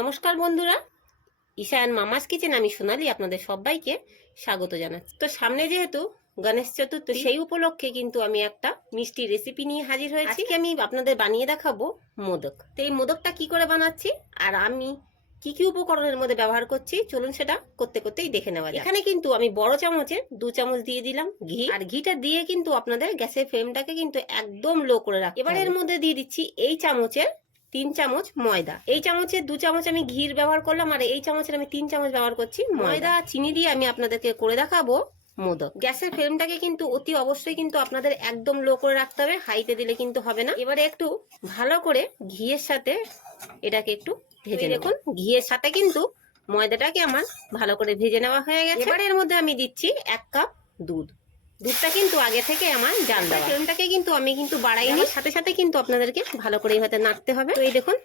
নমস্কার বন্ধুরা, ঈশান মামাস কিচেন আমি সোনালি আপনাদের সবাইকে স্বাগত জানাচ্ছি। তো সামনে যেহেতু গণেশ চতুর্থী, সেই উপলক্ষে কিন্তু আমি একটা মিষ্টি রেসিপি নিয়ে হাজির হয়েছি। আজকে আমি আপনাদের বানিয়ে দেখাবো মোদক। তো এই মোদকটা কি করে বানাচ্ছি আর আমি কি কি উপকরণের মধ্যে ব্যবহার করছি, চলুন সেটা করতে করতেই দেখে নেওয়া যাক। এখানে কিন্তু আমি বড় চামচে 2 চামচ দিয়ে দিলাম ঘি, আর ঘিটা দিয়ে কিন্তু আপনাদের গ্যাসের ফ্লেমটাকে কিন্তু একদম লো করে রাখতে হবে। এবার এর মধ্যে দিয়ে দিচ্ছি এই চামচের 3 চামচ ময়দা। এই চামচে 2 চামচ আমি ঘির ব্যবহার করলাম, আর এই চামচের আমি 3 চামচ ব্যবহার করছি ময়দা। চিনি দিয়ে আমি আপনাদেরকে করে দেখাবো মোদক। গ্যাসের ফ্লেমটাকে কিন্তু অতি অবশ্যই কিন্তু আপনাদের একদম লো করে রাখতে হবে, হাইতে দিলে কিন্তু হবে না। এবারে একটু ভালো করে ঘিয়ের সাথে এটাকে একটু ভেজে দেখুন, ঘিয়ের সাথে কিন্তু ময়দাটাকে আমার ভালো করে ভেজে নেওয়া হয়ে গেছে। এবার এর মধ্যে আমি দিচ্ছি 1 কাপ দুধ। দুধটা কিন্তু আগে থেকে আমার জাল দেওয়া। ফ্লেমটাকে কিন্তু আমি কিন্তু বাড়াইনি, সাথে সাথে কিন্তু আপনাদেরকে ভালো করে এইভাবে নাড়তে হবে। তো এই দেখুন,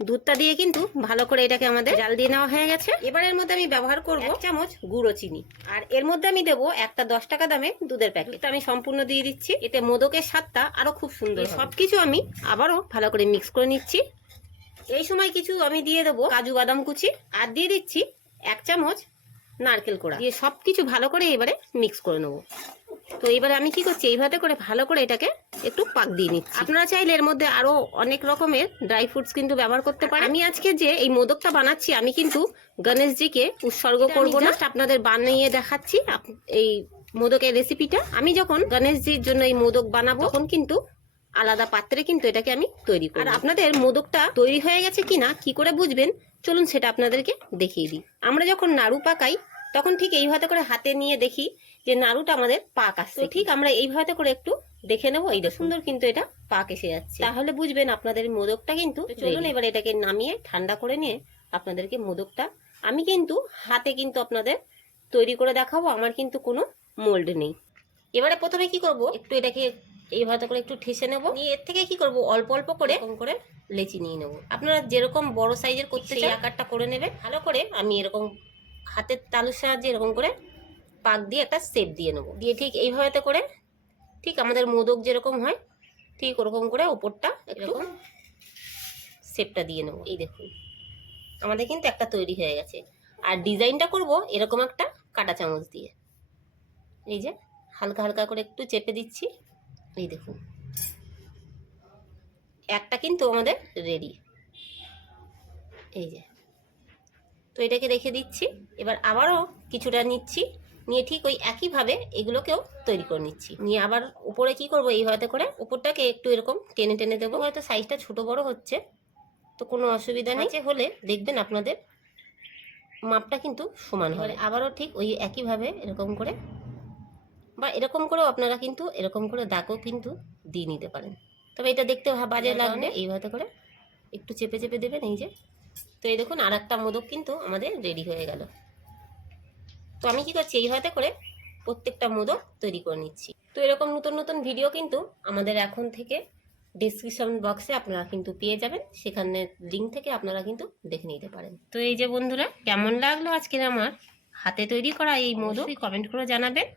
দুধটা দিয়ে কিন্তু ভালো করে এটাকে আমাদের জাল দিয়ে নেওয়া হয়ে গেছে। এবার এর মধ্যে আমি ব্যবহার করব 1 চামচ গুঁড়ো চিনি, আর এর মধ্যে আমি দেবো একটা 10 টাকা দামের দুধের প্যাকেট। আমি সম্পূর্ণ দিয়ে দিচ্ছি, এতে মোদকের স্বাদটা আরো খুব সুন্দর। সবকিছু আমি আবারও ভালো করে মিক্স করে নিচ্ছি। এই সময় কিছু আমি দিয়ে দেবো কাজু বাদাম কুচি, আর দিয়ে দিচ্ছি 1 চামচ নারকেল কোড়া, দিয়ে সবকিছু ভালো করে এবারে মিক্স করে নেবো। তো এবারে আমি কি করছি, এইভাবে করে ভালো করে এটাকে একটু পাক দিয়ে নিচ্ছি। আপনারা চাইলে এর মধ্যে আরো অনেক রকমের ড্রাই ফ্রুটস কিন্তু ব্যবহার করতে পারেন। আমি আজকে যে এই মোদকটা বানাচ্ছি, আমি কিন্তু গণেশজিকে উৎসর্গ করব না, আপনাদের বানিয়ে দেখাচ্ছি এই মোদকের রেসিপিটা। আমি যখন গণেশজির জন্য এই মোদক বানাবো, তখন কিন্তু আলাদা পাত্রে কিন্তু এটাকে আমি তৈরি করব। আর আপনাদের মোদকটা তৈরি হয়ে গেছে কিনা কি করে বুঝবেন, চলুন সেটা আপনাদেরকে দেখিয়ে দিই। আমরা যখন নাড়ু পাকাই, তখন ঠিক এইভাবে করে হাতে নিয়ে দেখি যে নাড়ুটা আমাদের পাক আসছে। ঠিক আমরা এইভাবে করে একটু দেখে নেবো, এই সুন্দর কিন্তু এটা পাক এসে যাচ্ছে, তাহলে বুঝবেন আপনাদের মোদকটা কিন্তু। চলুন এবার এটাকে নামিয়ে ঠান্ডা করে নিয়ে আপনাদেরকে মোদকটা আমি কিন্তু হাতে কিন্তু আপনাদের তৈরি করে দেখাবো। আমার কিন্তু কোনো মোল্ড নেই। এবারে প্রথমে কি করব, একটু এটাকে এইভাবে করে একটু ঠেসে নেব, নিয়ে এর থেকে কি করব, অল্প অল্প করে এরকম করে লেচি নিয়ে নেব। আপনারা যেরকম বড় সাইজের করতে চান আকারটা করে নেবে। ভালো করে আমি এরকম হাতের তালুর সাহায্যে এরকম করে পাক দিয়ে একটা শেপ দিয়ে নেবো, দিয়ে ঠিক এইভাবে করে ঠিক আমাদের মোদক যেরকম হয় ঠিক ওরকম করে ওপরটা এরকম শেপটা দিয়ে নেবো। এই দেখুন আমাদের কিন্তু একটা তৈরি হয়ে গেছে। আর ডিজাইনটা করব এরকম একটা কাঁটা চামচ দিয়ে, এই যে হালকা হালকা করে একটু চেপে দিচ্ছি। এই দেখুন একটা কিন্তু আমাদের রেডি। এই যে, তো এটাকে রেখে দিচ্ছি। এবার আবারও কিছুটা নিচ্ছি, নিয়ে ঠিক ওই একইভাবে এগুলোকেও তৈরি করে নিচ্ছি। নিয়ে আবার উপরে কি করব, এইভাবে করে উপরটাকে একটু এরকম টেনে টেনে দেবো। হয়তো সাইজটা ছোট বড় হচ্ছে, তো কোনো অসুবিধা নেই। হলে দেখবেন আপনাদের মাপটা কিন্তু সমান হবে। আবারও ঠিক ওই একইভাবে এরকম করে বা এরকম করেও আপনারা কিন্তু এরকম করে দাগও কিন্তু দিয়ে নিতে পারেন। তবে এটা দেখতে বাজে লাগবে, এইভাবে করে একটু চেপে চেপে দেবেন। এই যে, তো এই দেখুন আর একটা মোদক কিন্তু আমাদের রেডি হয়ে গেল। তো আমি কি করছি, এইভাবে করে প্রত্যেকটা মোদক তৈরি করে নিচ্ছি। তো এরকম নতুন নতুন ভিডিও কিন্তু আমাদের এখন থেকে ডেসক্রিপশন বক্সে আপনারা কিন্তু পেয়ে যাবেন, সেখানে লিঙ্ক থেকে আপনারা কিন্তু দেখে নিতে পারেন। তো এই যে বন্ধুরা, কেমন লাগলো আজকের আমার হাতে তৈরি করা এই মোদক, কমেন্ট করে জানাবেন।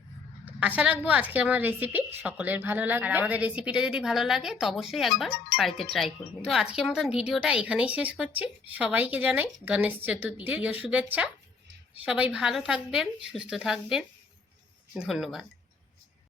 আশা রাখবো আজকের আমার রেসিপি সকলের ভালো লাগবে। আর আমাদের রেসিপিটা যদি ভালো লাগে তো অবশ্যই একবার বাড়িতে ট্রাই করবেন। তো আজকের মতন ভিডিওটা এখানেই শেষ করছি। সবাইকে জানাই গণেশ চতুর্থীর শুভেচ্ছা। সবাই ভালো থাকবেন, সুস্থ থাকবেন। ধন্যবাদ।